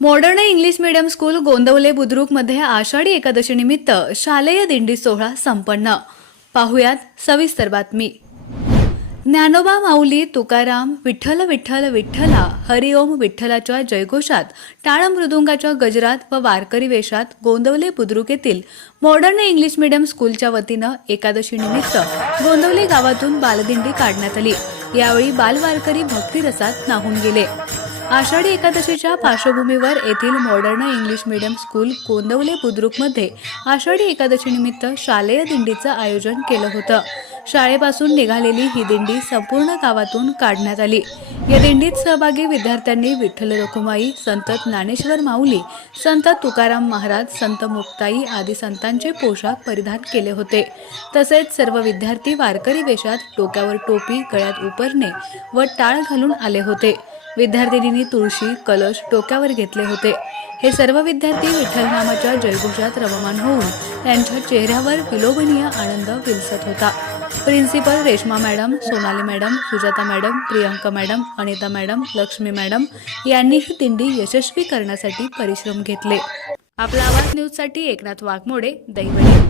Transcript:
Modern English medium school Gondavale बुद्रुकमध्ये Ashadhi Ekadashi निमित्त शालेय दिंडी सोहळा संपन्न. पाहुयात सविस्तर बातमी. ज्ञानोबा माऊली तुकाराम विठ्ठल विठ्ठल विठ्ठला हरिओम विठ्ठलाच्या जयघोषात टाळ मृदुंगाच्या गजरात व वारकरी वेशात गोंदवले बुद्रुक येथील मॉडर्न इंग्लिश मीडियम स्कूलच्या वतीनं एकादशी निमित्त गोंदवले गावातून बालदिंडी काढण्यात आली. यावेळी बालवारकरी भक्तिरसात नाहून गेले. आषाढी एकादशीच्या पार्श्वभूमीवर येथील modern English medium school Gondavale बुद्रुकमध्ये Ashadhi एकादशीनिमित्त शालेय दिंडीचं आयोजन केलं होतं. शाळेपासून निघालेली ही दिंडी संपूर्ण गावातून काढण्यात आली. या दिंडीत सहभागी विद्यार्थ्यांनी विठ्ठल रखुमाई संत ज्ञानेश्वर माऊली संत तुकाराम महाराज संत मुक्ताई आदी संतांचे पोशाख परिधान केले होते. तसेच सर्व विद्यार्थी वारकरी वेशात डोक्यावर टोपी गळ्यात उपरणे व टाळ घालून आले होते. विद्यार्थिनींनी तुळशी कलश डोक्यावर घेतले होते. हे सर्व विद्यार्थी विठ्ठलनामाच्या जयघोषात रममान होऊन त्यांच्या चेहऱ्यावर विलोभनीय आनंद विलसत होता. Principal Reshma madam Sonali madam Sujata madam Priyanka madam Anita madam Lakshmi madam यांनी ही दिंडी यशस्वी करण्यासाठी परिश्रम घेतले. आपला आवाज न्यूजसाठी एकनाथ वाघमोडे दैवडी